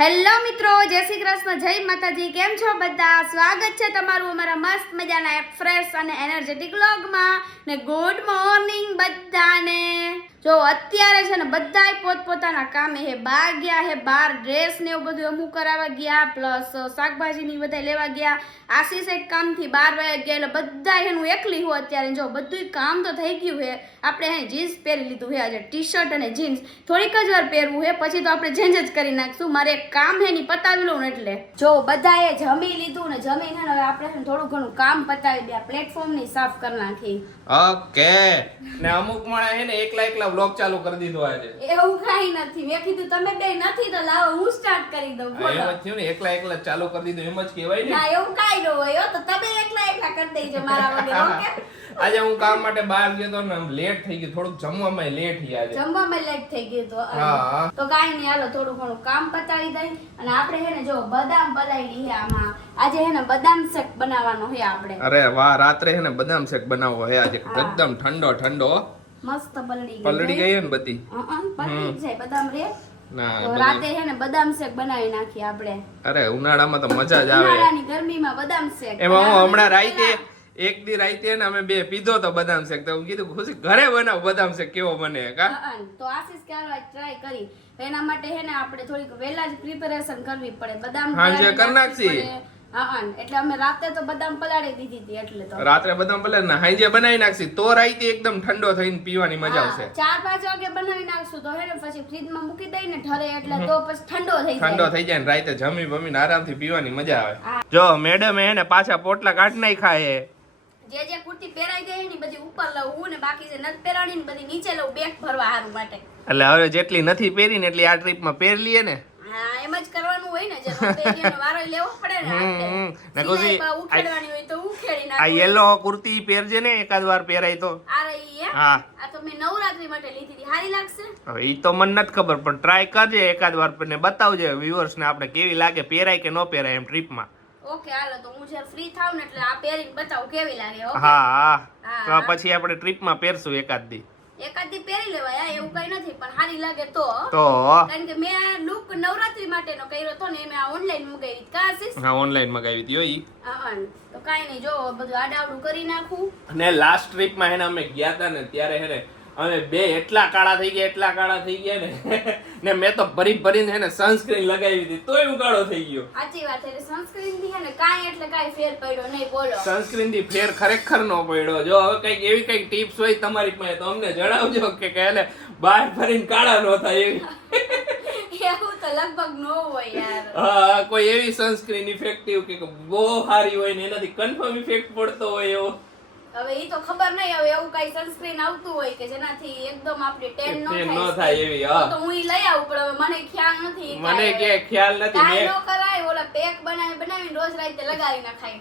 Hello મિત્રો, જય શ્રી કૃષ્ણ, જય માતાજી, કેમ છો બધા? સ્વાગત છે તમારું અમારા મસ્ત મજાના ફ્રેશ અને એનર્જેટિક વ્લોગમાં ને ગુડ મોર્નિંગ બધાને. જો અત્યારે છે ને બધાય પોતપોતાના કામે હે બહાર ગયા હે બહાર ડ્રેસ ને એવું બધું અમુક કરાવવા ગયા પ્લસ શાકભાજી ની બધા લેવા ગયા. આશીષ એક કામથી બાર વયા ગયા એટલે બધા એનું એકલી હું અત્યારે. જો બધું કામ તો થઈ ગયું હે. આપણે હે જીન્સ પહેરી લીધું હે. આજે ટી શર્ટ અને જીન્સ થોડીક જ વાર પહેરવું હે પછી તો આપણે ચેન્જ જ કરી નાખશું. મારે એક કામ હે ની પતાવી લઉં એટલે. જો બધાએ જમી લીધું ને જમીને હવે આપણે થોડું ઘણું કામ પતાવી દે. પ્લેટફોર્મની સાફ કરી નાખી. ઓકે. ને અમુક માણસ હે ને એકલા એકલા બ્લોગ ચાલુ કરી દીધો આજે. એવું કાઈ નથી. મેં કીધું તમે બે નથી તો લાવો હું સ્ટાર્ટ કરી દઉં. એમ જ થયું ને એકલા એકલા ચાલુ કરી દીધું. એમ જ કહેવાય ને. ના એવું કાંઈ ન હોય તો તમે એકલા એકલા કરી દેજો મારા વગર ઓકે આજે હું કામ માટે બહાર ગયો તો ને લેટ થઈ ગયું થોડુંક જમવામાં લેટ થઈ આજે. જમવામાં લેટ થઈ ગયું તો તો કાઈ નહીં હાલો થોડું ઘણું કામ પતાવી દઈ અને આપણે હે ને જો બદામ પલાળી હે આમાં. આજે હે ને બદામ શેક બનાવવાનો હે આપણે. અરે વાહ રાત્રે હે ને બદામ શેક બનાવવો હે આજે. એકદમ ઠંડો ઠંડો. મસ્ત પલળી ગઈ પલળી ગઈ ને બધી. હં, પલળી જાય બદામ રે. ના રાતે હે ને બદામ શેક બનાવી નાખી આપણે. અરે ઉનાળામાં તો મજા જ આવે. ઉનાળાની ગરમીમાં બદામ શેક એમાં હું હમણાં રાઈતે એક દી રાઈતે ને અમે બે પીધો તો બદામ શેક. તો હું કીધું ખુશી ઘરે બનાવ બદામ શેક કેવો બને કા તો આશીષ કે ટ્રાય કરી. એના માટે હે ને આપણે થોડીક વેલા જ પ્રિપેરેશન કરવી પડે. બદામ હાંજે કર નાખશી. નાખવી પડે. હં, હં. એટલે અમે રાતે તો બદામ પલાળી દીધી હતી રાત્રે બદામ પલે ને હાંજે બનાવી નાખશી. તો રાઈતે એકદમ ઠંડો થઈને પીવાની મજા આવશે. ચાર પાંચ વાગે બનાવી નાખશું તો હે ને પછી ફ્રીજમાં મૂકી દઈ ને ઠરે એટલે તો પછી ઠંડો થઈ ઠંડો થઈ જાય ને રાતે જમી બમીને આરામથી પીવાની મજા આવે. જો મેડમ એને પાછા પોટલા કાઢ નાઈ ખાય જે જે કુર્તી પહેરાઈ ગઈ એની બધી ઉપર લઉં હું ને બાકી જે નથી પહેરાણી ને બધી નીચે લઉં બેગ ભરવા હારું માટે. એટલે હવે જેટલી નથી પહેરી ને એટલી આ ટ્રીપમાં પહેરી લઈએ ને. જ કરવાનું હોય ને જે વારો લેવો પડે ને આપણે. ઉખેડવાની હોય તો ઉખેડી આ યેલો કુર્તી પહેરજે ને એકાદ વાર પહેરાય તો. આ રહી હા. આ તો મેં નવરાત્રી માટે લીધી હતી. સારી લાગશે? હવે ઈ તો મને નથી ખબર પણ ટ્રાય કરજે એકાદ વાર ને બતાવજે વ્યુઅર્સ ને આપણે કેવી લાગે પહેરાય કે ન પહેરાય એમ ટ્રીપમાં ઓકે હાલો તો હું જ્યારે ફ્રી થાઉં ને એટલે આ પહેરીને બતાવું કેવી લાગે હા હા. હા. તો પછી આપણે ટ્રીપમાં પહેરશું એકાદ દી. એકાદી પહેરી લેવાય એવું કઈ નથી પણ સારી લાગે તો. તો? કારણ કે મેં આ લુક નવરાત્રી માટેનો કર્યો તો ને મેં ઓનલાઈન મંગાવી કા આશીષ? હા ઓનલાઈન મગાવી હતી હો હા, તો કાઈ નહીં જો બધું આડાવડું કરી નાખું. અને લાસ્ટ ટ્રીપમાં હેને અમે ગયા હતા ને ત્યારે હેને અમે બે એટલા કાળા થઈ ગયા એટલા કાળા થઈ ગયા ને. ને મેં તો ભરી ભરીને હેને સનસ્ક્રીન લગાવી હતી તોય કાળો થઈ ગયો. સાચી વાત છે સનસ્ક્રીનથી ને કાઈ એટલે કાઈ ફેર પડ્યો નહીં બોલો. સનસ્ક્રીનથી ફેર ખરેખર નો પડ્યો. જો હવે કંઈક એવી કંઈક ટિપ્સ હોય તમારી પાસે તો અમને જણાવજો કે કે બહાર ફરીને કાળા નો થાય એવી. એવું તો લગભગ નો હોય યાર. હા કોઈ એવી સનસ્ક્રીન ઇફેક્ટિવ કે બહુ સારી હોય ને એનાથી કન્ફર્મ ઇફેક્ટ પડતો હોય એવો. હવે ઈ તો ખબર નહીં હવે એવું કઈ સનસ્ક્રીન આવતું હોય કે જેનાથી એકદમ આપણી ટેન નો થાય ન થાય એવી, હા. તો હું ઈ લઈ આવું પણ હવે મને ખ્યાલ નથી મને કે ખ્યાલ નથી મેં ન કરાય ઓલા પેક બનાવી બનાવીને રોજ રાતે લગાવી નખાય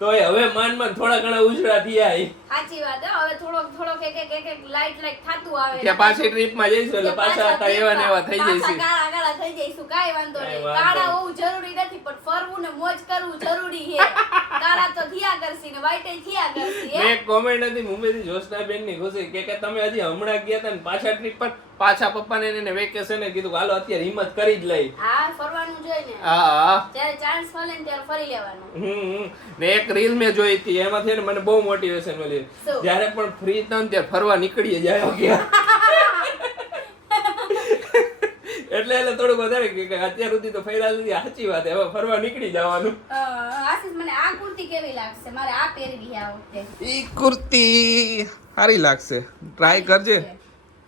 તો હવે માન માન થોડા ઘણા ઉજળા થયા સાચી વાત હે હવે થોડોક થોડોક એક એક એક એક લાઈટ લાઈટ થાતું આવે. કે પાછી ટ્રીપમાં જઈશું એટલે પાછા હતા એવા ને એવા થઈ પાછા જઈશું. કાળા કાળા થઈ જઈશું. કાઈ વાંધો નહીં. કાળા હોવું જરૂરી નથી પણ ફરવું ને મોજ કરવું જરૂરી છે. કાળા તો થયા કરશી ને વાઈટે થિયા મેં એક કોમેન્ટ હતી મુંબઈથી જોશનાબેનની ખુશી કે કે તમે હજી હમણાં ગયા હતા ને પાછા ટ્રીપ પર? પાછા પપ્પાને એને વેકેશન કીધું હાલો અત્યારે હિંમત કરી જ લઈ. હા ફરવાનું જોઈએ ને. હા હા. જ્યારે ચાન્સ મળે ને ત્યારે ફરી લેવાનું. હમ. ને એક રીલ મે જોઈ હતી એમાંથી ને મને બહુ મોટિવેશન મળી જ્યારે પણ ફ્રી હતા ત્યારે ફરવા નીકળીએ જાય ઓકે એટલે એટલે થોડું વધારે કે અત્યાર સુધી તો ફેરા સુધી સાચી વાત હવે ફરવા નીકળી જવાનું. આશીષ મને આ કુર્તી કેવી લાગશે? મારે આ પહેરવી આ વખતે. ઈ કુર્તી સારી લાગશે. ટ્રાય કરજે.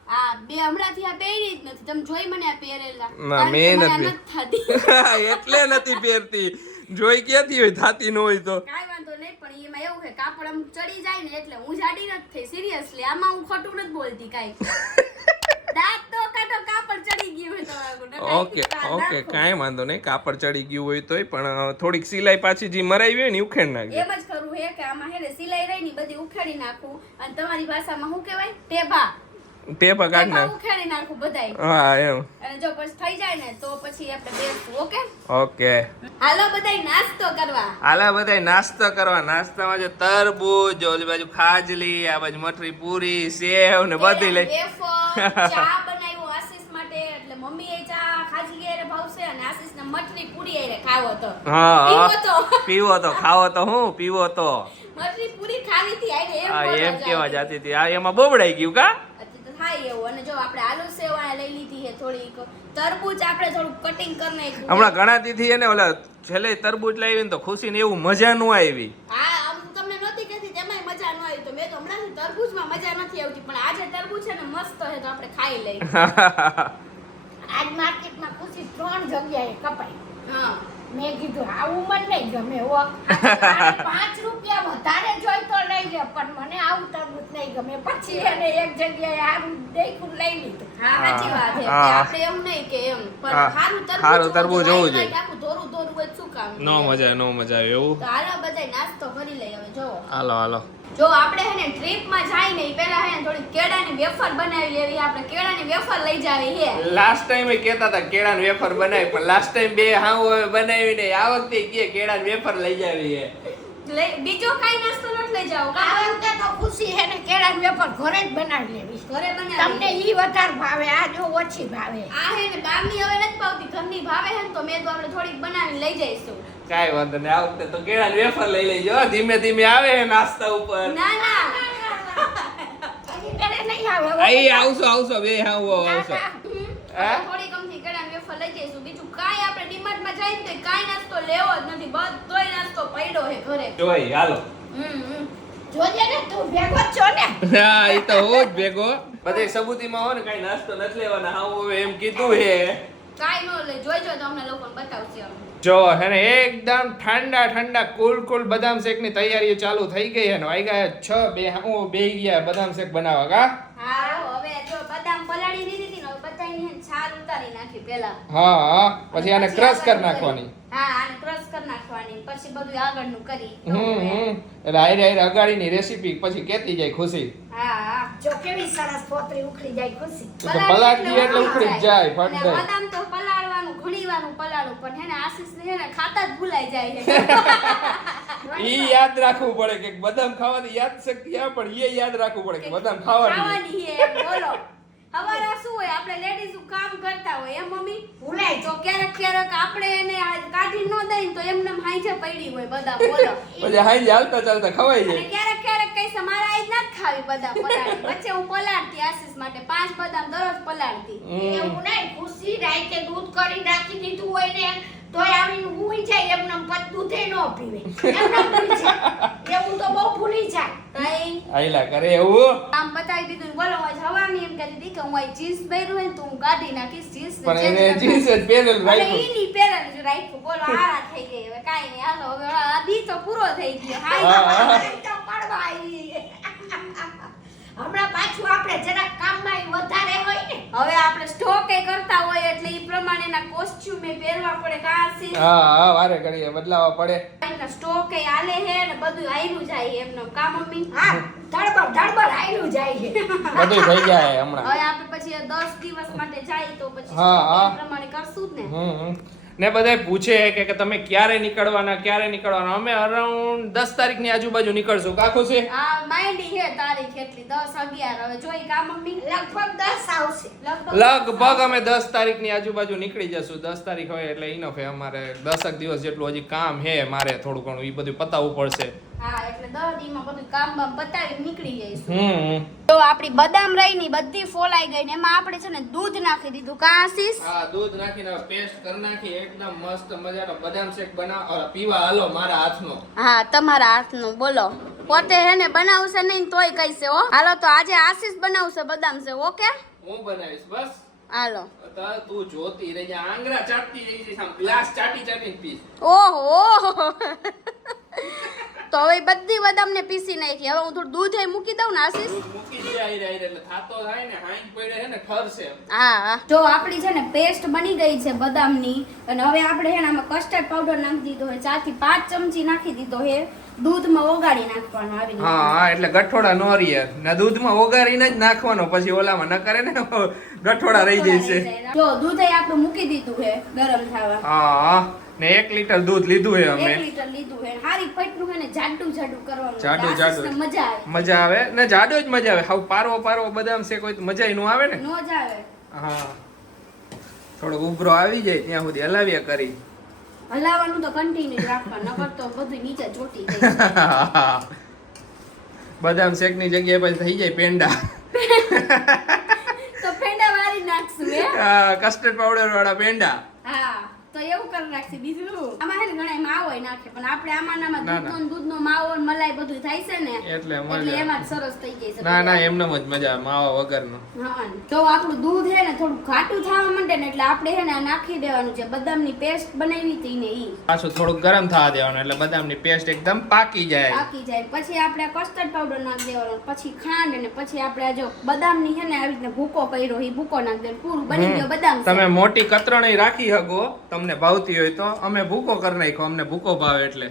આ બે હમણાંથી આ પહેરી જ નથી. તમે જોઈ મને આ પહેરેલા. ના, મેં નથી. નથી એટલે નથી પહેરતી. જોઈ ક્યાંથી હોય થાતી ન હોય તો. કાઈ વાંધો નહીં પણ એમાં એવું કે કાપડ આમ ચડી જાય ને એટલે હું જાડી નથી થઈ સિરિયસલી આમાં હું ખોટું નથી બોલતી કાઈ. દાંત તો કાટો કાપડ ચડી ગયું હોય તમારું ઓકે ઓકે કાઈ વાંધો નહીં કાપડ ચડી ગયું હોય તોય પણ થોડીક સિલાઈ પાછી જે મરાવી હોય ને ઉખેડ નાખજે. એમ જ કરું હે કે આમાં હે ને સિલાઈ રહી ની બધી ઉખેડી નાખું. અને તમારી ભાષામાં શું કહેવાય? ટેભા. ટેપા કાઢ નાખ ઉખેડી નાખું બધાય. હા એમ. અને જો પછી થઈ જાય ને તો પછી આપણે બેસવું ઓકે? ઓકે. હાલો બધાય નાસ્તો કરવા. હાલો બધાય નાસ્તો કરવા. નાસ્તામાં જો તરબૂજ જો ઓલી બાજુ ખાજલી આ બાજુ મઠરી પૂરી સેવ ને બધી લઈ ચા બનાવ્યો આશીષ માટે એટલે મમ્મીએ ચા ખાજલી એરે ભાવશે અને આશીષના મઠરી પૂરી એરે ખાવો તો. હા પીવો તો. પીવો તો ખાવો તો હું? પીવો તો. મઠરી પૂરી ખાવી હતી એમ હા એમ કેવા જાતી હતી. આ એમાં બોબડાઈ ગયું કા? થાય એવું. અને જો આપણે આલુ સેવ લઈ લીધી છે થોડીક તરબૂચ આપણે થોડું કટિંગ કરી નાખ્યું હમણાં ઘણા દીથી એને ઓલા છેલ્લે તરબૂચ લાવી ને તો ખુશી ને એવું મજા નું આવી. હા આમ તમને નહોતી કહેતી તેમાંય મજા ન આવી તો. મેં તો હમણાં તરબૂચમાં મજા નથી આવતી પણ આજે તરબૂચ છે ને મસ્ત છે તો આપણે ખાઈ લઈએ. આજ માર્કેટમાં ખુશી ત્રણ જગ્યાએ કપાઈ. હા. મેં કીધું આવું મને નહીં ગમે હો. પાંચ રૂપિયા વધારે જોઈ તો લઈ લે પણ મને આવું તરબૂચ નહીં ગમે. પછી એને એક જગ્યાએ આવું દેખું લઈ લીધું. સાચી વાત છે. આપણે એમ નહીં કે એમ પણ સારું તરબૂચ હોવું જોઈએ. આખું ધોરું ધોરું હોય શું કામ નો મજા નો મજા આવે એવું. તો હાલો બધાય નાસ્તો કરી લઈ હવે જો હાલો હાલો. જો આપણે હે ને ટ્રીપમાં જાય ને પહેલા હે ને થોડી કેળાની વેફર બનાવી લેવી આપણે કેળાની વેફર લઈ જાવી હે. લાસ્ટ ટાઈમ કહેતા હતા કેળાની વેફર બનાવી પણ લાસ્ટ ટાઈમ બે હાવ બનાવી ને આ વખતે કે કેળાની વેફર લઈ જાવી હે. બીજો કાઈ નાસ્તો નથી લઈ જાવ આ વખતે તો ખુશી હે ને કેળાની વેફર ઘરે જ બનાવી લેવી. ઘરે તમને બનાવી ઈ વધારે ભાવે આ જો ઓછી ભાવે. આ હે ને બહારની હવે નથી ભાવતી ઘરની ભાવે હે ને તો મેં તો આપણે થોડીક બનાવીને લઈ જઈશું. કાંઈ વાંધો નહીં. આવતે તો કેળા વેફર લઈ લેજો. ધીમે ધીમે આવે નાસ્તા ઉપર. ના ના. હજી ઘરે નહીં અહીં આવશો આવશો બે હાવ આવશો. થોડી કમથી કેળાની વેફર લઈ જઈશું. બીજું કાંઈ આપણે ડીમાર્ટમાં જઈએ ને તો કાંઈ નાસ્તો લેવો જ નથી. બધોય નાસ્તો પડ્યો હે ઘરે. જોઈ હાલો. હમ હમ. જોજે ને તું ભેગો છો ને. હા એ તો હો જ ભેગો. બધે સબૂતીમાં હો ને કઈ નાસ્તો નથી લેવાના. હા એમ કીધું હે કાંઈ ન લે જોઈજો તો લોકોને બતાવશે જો હે ને એકદમ ઠંડા ઠંડા કુલ કુલ બદામ શેકની તૈયારીઓ ચાલુ થઈ ગઈ અને ને. વાગ્યા છ બે હું બે ગયા બદામ શેક બનાવવા કા? હા હવે જો બદામ પલાળી દીધી હતી ને બધાની ને છાલ ઉતારી નાખી પેલા હા હા પછી આને ક્રશ કરી નાખવાની. હા આને ક્રશ કરી નાખવાની પછી બધું આગળનું કરી. હમ હમ. એટલે આયરે આયરે અગાડીની રેસીપી પછી કેતી જાય ખુશી. હા હા. જો કેવી સરસ પોતરી ઉખડી જાય ખુશી. તો તો પલાળ દઈએ એટલે ઉખડી જાય ફટ જાય બદામ તો પલાળવાનું ઘણી પલાળું પણ હેને આશીષ ને હેને ખાતા જ ભૂલાઈ જાય છે. ઈ યાદ રાખવું પડે કે બદામ ખાવાની યાદ શક્તિ આ પણ એ યાદ રાખવું પડે કે બદામ ખાવાની. ખાવાની બોલો. હવારે શું હોય? આપણે લેડીઝ કામ કરતા હોય એમ મમ્મી? ભૂલાય તો ક્યારેક ક્યારેક આપણે એને કાઢી ન દઈ તો એમને એમ હાંજે પડી હોય બદામ બોલો. એટલે હાઈ ચાલતા ચાલતા ખવાઈ અને જાય ક્યારેક ક્યારેક કઈ છે, મારે આજ ના ખાવી બધા પલાળી. વચ્ચે હું પલાળતી આશીષ માટે પાંચ બદામ દરરોજ પલાળતી. એવું નહીં ખુશી રાઈતે દૂધ કરી નાખી દીધું હોય ને તોય આવીને ઊંઘી જાય એમને એમ પછી દૂધે ન પીવે. એમને એમ ભૂલી જાય એવું તો બહુ ભૂલી જાય. તઈ? આયલા કરે એવું? આમ બતાવી દીધું બોલો હું આજ હવાની એમ કહેતી હતી કે હું આજ જીન્સ પહેરું હોય તો હું કાઢી નાખીશ જીન્સ પણ એને જીન્સ જ પહેરેલું રાખ્યું. એ ની પહેરેલું જ રાખ્યું. બોલો આરા થઈ ગઈ હવે કાઈ નહીં. હાલો હવે આ દી તો પૂરો થઈ ગયો. હાય હા, હા. પડવા આવી. હમણાં પાછું આપણે જરાક કામમાં વધારે હોય ને. હવે આપણે સ્ટોક એ કરતા હોય એટલે ઈ પ્રમાણેના કોસ્ચ્યુમ એ પહેરવા પડે કાસી હા હા વારે ઘડીએ બદલાવા પડે. સ્ટોક એ આલે હે ને બધું આયરું જાય એમનો કામ મમ્મી? હા ધડબડ ધડબડ આયરું જાય છે. બધું થઈ જાય હમણાં. હવે આપણે પછી દસ દિવસ માટે જાય તો પછી હા, હા. એ પ્રમાણે કરશું જ ને. હમ હમ. ને બધા પૂછે કે તમે ક્યારે નીકળવાના ક્યારે નીકળવાના? અમે અરાઉન્ડ દસ તારીખની આજુબાજુ નીકળશું. કાખું છે? લગભગ અમે દસ તારીખની આજુબાજુ નીકળી જશું. દસ તારીખ હોય એટલે ઇનફ હે અમારે દસક દિવસ જેટલું હજી કામ હે મારે થોડું ઘણું એ બધું પતાવવું પડશે. હા એટલે દસ દી બધું કામ બામ પતાવી નીકળી જઈશું. તો આપણી બદામ રહી ની બધી ફોલાઈ ગઈ ને એમાં આપણે છે ને દૂધ નાખી દીધું. કા આશીષ? હા દૂધ નાખીને પેસ્ટ કરી નાખી એકદમ મસ્ત મજાનો બદામ શેક બનાવ પીવા હાલો મારા હાથનો. હા તમારા હાથનું બોલો. પોતે હે ને બનાવશે નહીં તોય કહીશે હો. હાલો તો આજે આશીષ બનાવશે બદામ છે ઓકે? હું બનાવીશ બસ. હાલો. તો તું જોતી રહી જા આંગળા ચાટતી રહી ગ્લાસ ચાટી ચાટી ઓહો. તો હવે બધી બદામ ને પીસી નાખી. હવે હું થોડું દૂધ એ મૂકી દઉં ને આશીષ. મૂકી દે આઈ રહી એટલે થાતો થાય ને હાઈન પડે છે ને ઠરશે હા હા. જો આપણી છે ને પેસ્ટ બની ગઈ છે બદામની અને હવે આપણે છે ને આમાં કસ્ટર્ડ પાવડર નાખી દીધો છે ચારથી પાંચ ચમચી નાખી દીધો છે. દૂધમાં ઓગાળી નાખવાનો આવી હા હા એટલે ગઠોડા નો રહીએ. ને દૂધમાં ઓગાળીને જ નાખવાનો પછી ઓલામાં ન કરે ને ગઠોડા રહી જશે જો દૂધ એ આપણું મૂકી દીધું છે ગરમ થવા. હા હા. ને એક લીટર દૂધ લીધું છે એક અમે લીટર લીધું હે. હારી પટનું હે ને જાડું જાડું કરવાનું. જાડું જાડું. મજા આવે. મજા આવે? ને જાડો જ મજા આવે. હાવ પારવો પારવો બદામ શેક કોઈ મજા નો આવે ને? નો જ આવે. હા. થોડો ઉભરો આવી જાય ત્યાં સુધી હલાવ્યા કરી. હલાવવાનું તો કન્ટિન્યુ રાખવા નકર તો બધું નીચે ચોટી જાય. બદામ શેકની જગ્યાએ પછી થઈ જાય પેંડા. તો પેંડા વાળી નાખશું હે. કસ્ટર્ડ પાવડર વાળા પેંડા. હા તો એવું કરી રાખશે બીજું? આમાં ઘણા માવો નાખે પણ આપણે આમાં ને આમાં ના, દૂધનો ને દૂધનો માવો ને મલાઈ બધું થાય છે ને એટલે એટલે એમાં જ સરસ થઈ જાય છે. ના ના એમને જ મજા માવા વગરનો. હા તો આપણું દૂધ હે ને થોડું ઘાટું થવા માંડે ને એટલે આપણે હે ને નાખી દેવાનું છે. બદામની પેસ્ટ બનાવી હતી ને ઈ. પાછું થોડું ગરમ થવા દેવાનું એટલે બદામની પેસ્ટ એકદમ પાકી જાય. પાકી જાય. પછી આપણે કસ્ટર્ડ પાવડર નાખી દેવાનો પછી ખાંડ અને પછી આપણે જો બદામની હે ને આવી રીતે ભૂકો કર્યો એ ભૂકો નાખી દેવાનો પૂરું બની ગયો બદામ તમે મોટી કતરણી રાખી શકો તમને ભાવતી હોય તો અમે ભૂકો કરી નાખ્યો અમને ભૂકો ભાવે એટલે.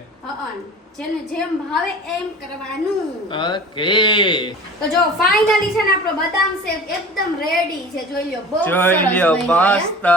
જેને જેમ ભાવે એમ કરવાનું. ઓકે. તો જો ફાઇનલી છે ને આપણો બદામ શેક એકદમ રેડી છે. જોઈ લ્યો બહુ જોઈ લ્યો મસ્ત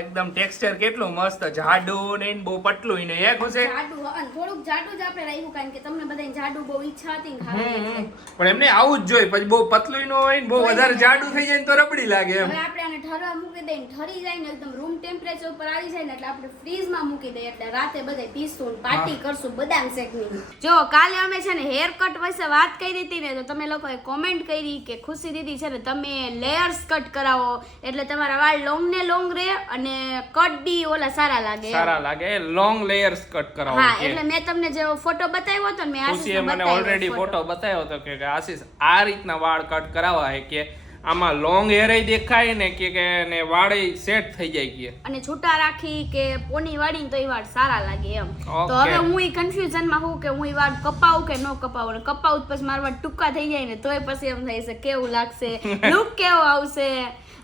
એકદમ ટેક્સચર કેટલું મસ્ત. જાડું ને બહુ પતલું ને એ ખુશે? જાડું અને થોડુંક જાડું જ આપણે રાખ્યું કારણ કે તમને બધાને જાડું બહુ ઈચ્છા હતી ને ખાવાની પણ એમને આવું જ જોઈએ પછી બહુ પતલું ન હોય ને બહુ વધારે જાડું થઈ જાય ને તો રબડી લાગે એમ. હવે આપણે આને ઠરવા મૂકી દઈએ ને ઠરી જાય ને એકદમ રૂમ ટેમ્પરેચર ઉપર આવી જાય ને એટલે આપણે ફ્રીજમાં મૂકી દઈએ એટલે રાતે બધે પીસું પાર્ટી કરશું બદામ શેકની. જો કાલે અમે છે ને હેર કટ વિશે વાત કરી હતી ને તો તમે લોકોએ કોમેન્ટ કરી કે ખુશી દીદી છે ને તમે લેયર્સ કટ કરાવો. એટલે તમારા વાળ લોંગ ને લોંગ રહે અને કટ બી ઓલા સારા લાગે. સારા લાગે. લોંગ લેયર્સ કટ કરાવો હા એટલે મેં તમને જે ફોટો બતાવ્યો હતો ને મેં આશીષ મને ઓલરેડી ફોટો બતાવ્યો હતો કે કે આશીષ આ રીતના વાળ કટ કરાવવા હે કે આમાં લોંગ હેર દેખાય ને કે કે ને વાળ સેટ થઈ જાય કે. અને છૂટા રાખી કે પોની વાળીને તો એ વાળ સારા લાગે એમ. તો હવે હું ઈ કન્ફ્યુઝનમાં હું કે હું એ વાળ કપાવું કે ન કપાવું? ને કપાવું તો પછી મારા વાળ ટૂંકા થઈ જાય ને તોય પછી એમ થાય છે કેવું લાગશે? લુક કેવો આવશે?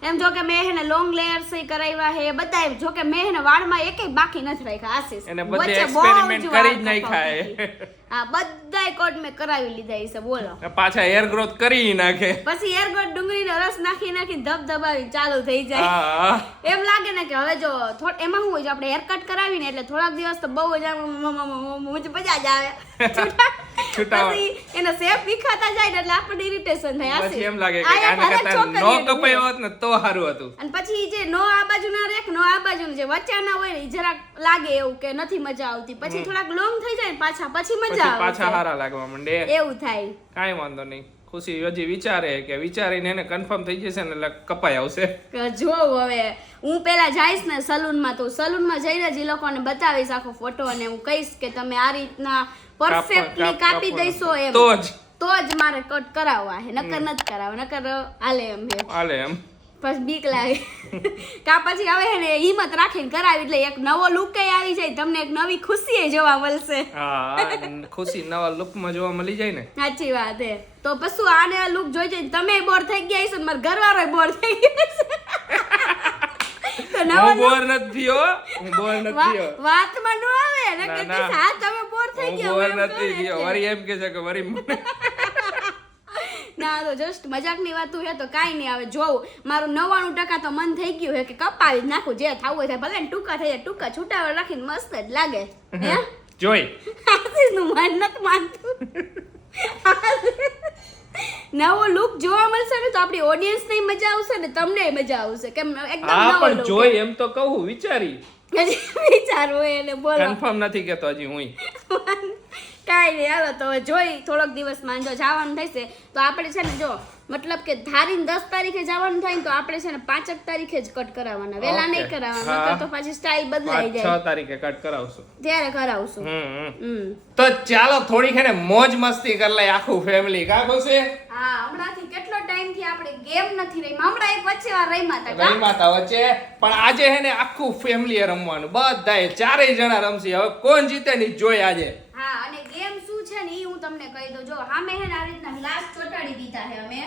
એમ જો કે મેં એને લોંગ લેયર્સ કરાવ્યા હે બતાવ્યું. જો કે મેં એને વાળમાં એકેય બાકી નથી રાખ્યા આશીષ એને બધે વાળ કરી જ નાખ્યા હે. હા બધાય કોટ મેં કરાવી લીધા છે બોલો. પાછા હેર ગ્રોથ કરી નાખે. પછી એરગોટ ડુંગળીનો રસ નાખી નાખી ધબ ધબાવી ચાલુ થઈ જાય. હા. એમ લાગે ને કે હવે જો થોડ એમાં શું હોય આપણે હેર કટ કરાવીને એટલે થોડાક દિવસ તો બહુ જ મુજ જ આવે. છૂટાવા. એનો શેપ વિખાતા જાય એટલે આપણને ઇરિટેશન થાય પછી એમ લાગે કે એક કરતા નો કપાયો હોત ને તો સારું હતું. અને પછી જે નો આ બાજુ ના રેક નો આ બાજુ જે વચ્ચાના હોય ને જરાક લાગે એવું કે નથી મજા આવતી. પછી થોડાક લોંગ થઈ જાય પાછા પછી પછી મજા પાછા આવે લાગવા માંડે. એવું થાય. કાઈ વાંધો નહીં. ખુશી હજી વિચારે કે વિચારીને એને કન્ફર્મ થઈ જશે ને એટલે કપાઈ આવશે. જો હવે હું પેલા જઈશ ને સલૂનમાં તો સલૂનમાં જઈને જ એ લોકોને બતાવીશ આખો ફોટો અને હું કહીશ કે તમે આ રીતના પરફેક્ટલી કાપી. દઈશો એમ. તો જ. તો જ મારે કટ કરાવવા હે નકર નથી કરાવવા નકર આલે એમ હે. આલે એમ. પછી બીક લાગે. કા પછી હવે હે ને હિંમત રાખીને કરાવી એટલે એક નવો લુક આવી જાય તમને એક નવી ખુશી જોવા મળશે. હા ખુશી નવા લુકમાં જોવા મળી જાય ને. સાચી વાત હે. તો પછી આને લુક જોઈ જઈને તમે બોર થઈ ગયા છો મારા ઘરવાળો બોર થઈ ગયા હું બોર નથી થયો હું બોર નથી થયો વાતમાં ન આવે ને કે. હા તમે થઈ હું ગયા બોર હું એમ નથી કહું વરી એમ કે છે કે વરી ના તો જસ્ટ મજાકની વાતું હે તો કાંઈ નહીં આવે. જોવું મારું નવ્વાણું ટકા તો મન થઈ ગયું હે કે કપાવી જ નાખું. જે થવું હોય ભલે ટૂંકા થઈ જાય ટૂંકા છૂટાવા રાખીને મસ્ત જ લાગે. હે? જોઈ. આશીષનું મન નથી માનતું. નવો લુક જોવા મળશે ને તો આપણી ઓડિયન્સ ને મજા આવશે ને તમને મજા આવશે. કેમ? એકદમ નવો જોઈ એમ તો કહું વિચારી. હજી વિચારવું એને બોલો કન્ફર્મ નથી કેતો હજી હું કાંઈ નહીં હાલો તો જોઈ થોડોક દિવસમાં જો જવાનું થશે તો આપણે છે ને જો મતલબ કે ધારીને દસ તારીખે જવાનું થાય ને તો આપણે છે ને પાંચક તારીખે જ કટ કરાવવાના. વેલા નહીં કરાવવાના તો પછી સ્ટાઇલ બદલાઈ જાય. છ તારીખે કટ કરાવશું. ત્યારે કરાવશું. તો ચાલો થોડી ને મોજ મસ્તી કરી લઈ આખું ફેમિલી કા બોલશે હા હમણાંથી કેટલો ટાઈમથી આપણે ગેમ નથી રહી હમણાં એક વચ્ચે વાર રહીમાં હતા? રહી માતા વચ્ચે. પણ આજે હે ને આખું ફેમિલી રમવાનું. બધાએ ચારેય જણા રમશે. હવે કોણ જીતે ની જોઈ આજે? હા અને ગેમ શું છે ને ઈ હું તમને કહી દઉં. જો સામે હે આ રીતના ગ્લાસ ચોટાડી દીધા છે અમે.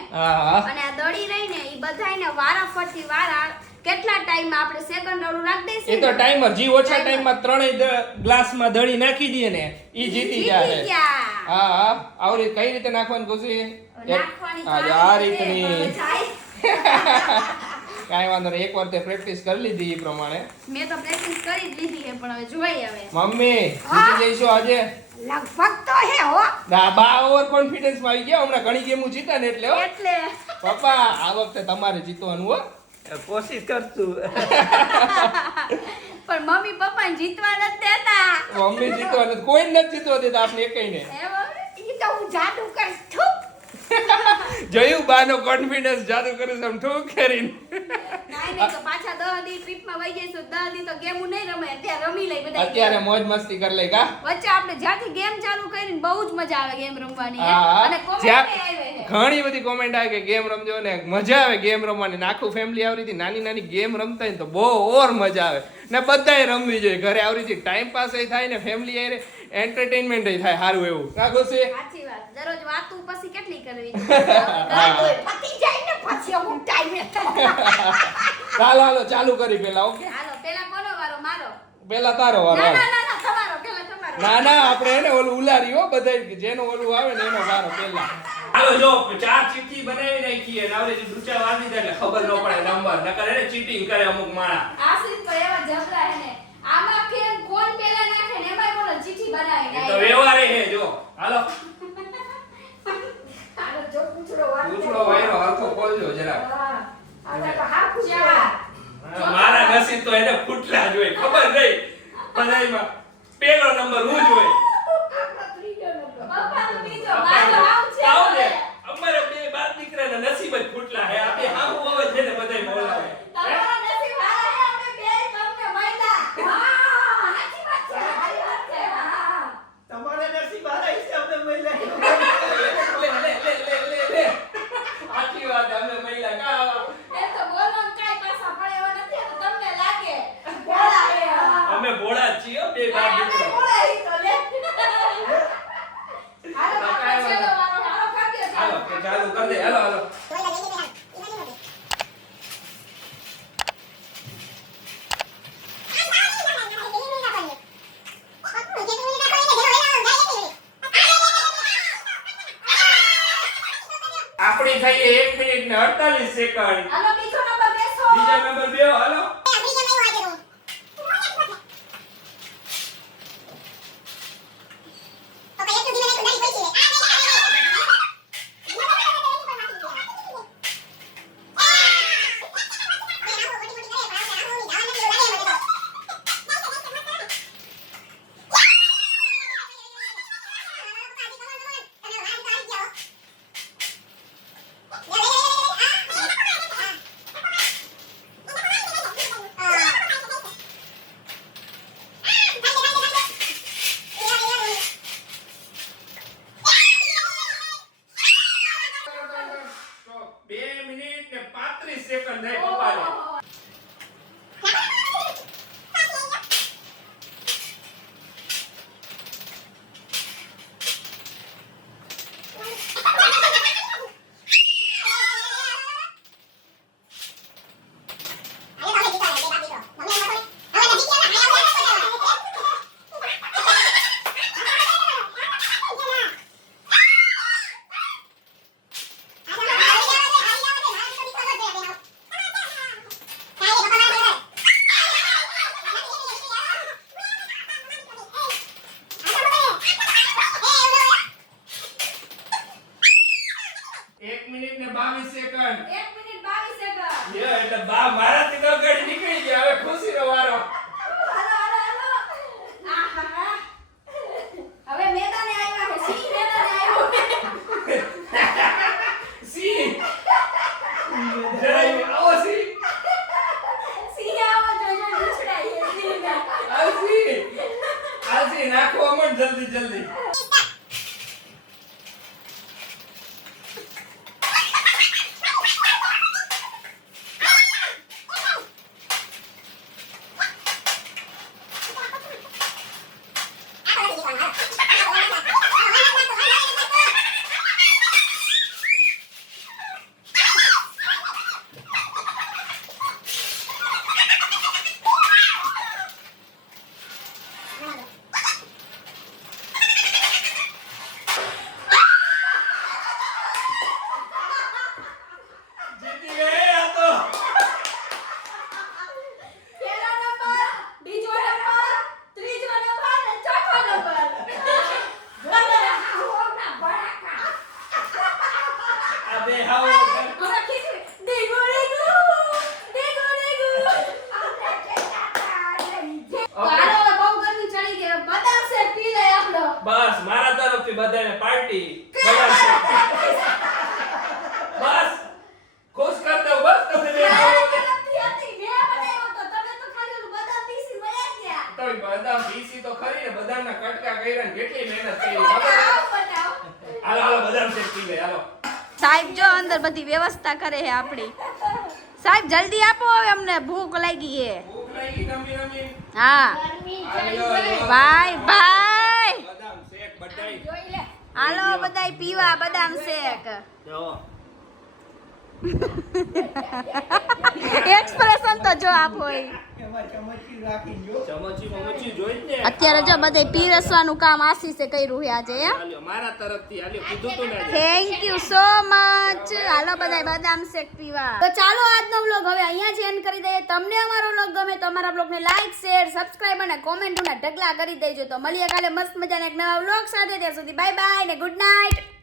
અને આ દડી રહી ને ઈ બધાયને વારાફરતી વારા કેટલા ટાઈમમાં આપણે સેકન્ડ ઓલું રાખી એ તો ટાઈમર જી ઓછા ટાઈમમાં ત્રણેય ગ્લાસમાં દડી નાખી દઈએ ને ઈ જીતી જાય હા હા. આવરી કઈ રીતે નાખવાનું ખુશી? નાખવાની આ રીતની. કાંઈ વાંધો નહીં એકવાર તે પ્રેક્ટિસ કરી લીધી એ પ્રમાણે. મેં તો પ્રેક્ટિસ કરી જ લીધી છે પણ હવે જોઈએ હવે. મમ્મી જીતી જઈશું આજે? લગભગ તો હે હો. બા ઓવર કોન્ફિડન્સમાં આવી ગયા. હમણાં ઘણી ગેમો જીતા ને એટલે હો. એટલે. પપ્પા આ વખતે તમારે જીતવાનું હો. કોશિશ કરશું. પણ મમ્મી પપ્પાને જીતવા નથી દેતા. મમ્મી જીતવા નથી. કોઈ નથી જીતવા દેતા આપને એકઈ ને હે તો હું જાદુ કરીશ થૂક જોયું બાનો કોન્ફિડન્સ જાદુ કરે છે ઠોક કરીને પાછા દહ દી ટ્રીપમાં વહી જઈશું. દહ દી તો ગેમું નહીં રમે અત્યારે રમી લઈ બધા અત્યારે મોજ મસ્તી કરી લે કા? વચ્ચે આપણે જ્યાંથી ગેમ ચાલુ કરીને બહુ જ મજા આવે ગેમ રમવાની અને કોમેન્ટ આવે ઘણી બધી કોમેન્ટ આવે કે ગેમ રમજો ને મજા આવે ગેમ રમવાની. આખું ફેમિલી આવરી હતી નાની નાની ગેમ રમતા ને તો બહુ ઓર મજા આવે. ને બધાય રમવી જોઈએ. ઘરે આવરી હતી ટાઈમ પાસ થાય ને ફેમિલી એન્ટરટેનમેન્ટ થાય સારું એવું. કા ખુશી? સાચી વાત. દરરોજ વાતું પછી કેટલી કરવી? પતી જાય ને પછી હું ટાઈમે ચાલો હાલો ચાલુ કરી પેલા ઓકે? હાલો પેલા કોનો વારો મારો. પેલા તારો વારો ના ના ના તમારો પેલા તમારો. ના ના આપણે એને ઓલું ઉલારી હો બધા જેનો ઓલું આવે ને એનો વારો પેલા. હાલો જો ચાર ચીઠી બનાવી નાખી અને આવડે દૂચા વાંધી દે એટલે ખબર ન પડે નંબર. નકર એને ચીટિંગ કરે અમુક માણા. આશિષ તો એવા જબરા હે ને. આમાં કેમ કોણ પેલા નાખે ને એમાં બોલો ચીઠી બનાવી તો વ્યવહાર હે જો. હાલો. પૂછડો વાયરો હરખો ખોલજો જરા. મારા નસીબ તો એને ફૂટલા જ હોય ખબર નહીં? બધાયમાં પેલો નંબર હું જ હોય. આપણો ત્રીજો નંબર. પપ્પાનો બીજો મારો આવ છે આવો ને. અમારે બે બાર દીકરાના નસીબ જ ફૂટલા હે આપણે હામું આવે છે ને બધાય બોલાવે તમારા નસીબ હારા હે અમે બે તમને મળ્યા હા સાચી વાત છે સારી વાત છે હા તમારે નસીબ હારાય છે અમે મળ્યા લે લે લે લે લે લે આખી વાત અમે મહિલા કા એમ તો બોલવાનું કાંઈ પાછા પડે એવા નથી અને તમને લાગે બોલા હે હા. અમે ભોળા જ છીએ હો, બે બાર અમે દીકરા બોલા ઈ તો લે હાલો બાપા છેલ્લો વારો હાલો કાપ્યો હાલો તો ચાલુ કરી દે હાલો હાલો આપણી થઈ એક મિનિટ ને અડતાલીસ સેકન્ડ. હાલો બીજો નંબર બેસો. બીજો નંબર બેસો હાલો. વ્યવસ્થા કરે છે આપણી. સાહેબ જલ્દી આપો હવે અમને ભૂખ લાગી હા. છે. ભાઈ ભાઈ. હાલો બધાય પીવા બદામ શેક. જો. એક્સપ્રેશન તો જો આપો અત્યારે જો બધે પીરસવાનું કામ આશીષે કર્યું છે આજે. થેન્ક યુ સો મચ હાલો બધા બદામ શેક પીવા. તો ચાલો આજનો બ્લોગ હવે અહીંયા જ એન્ડ કરી દઈએ. તમને અમારો બ્લોગ ગમે તો અમારા વ્લોગને લાઈક શેર સબસ્ક્રાઇબ અને કોમેન્ટ ઢગલા કરી દેજો. તો મળીએ કાલે મસ્ત મજાના એક નવા બ્લોગ સાથે. ત્યાં સુધી બાય બાય ને ગુડ નાઇટ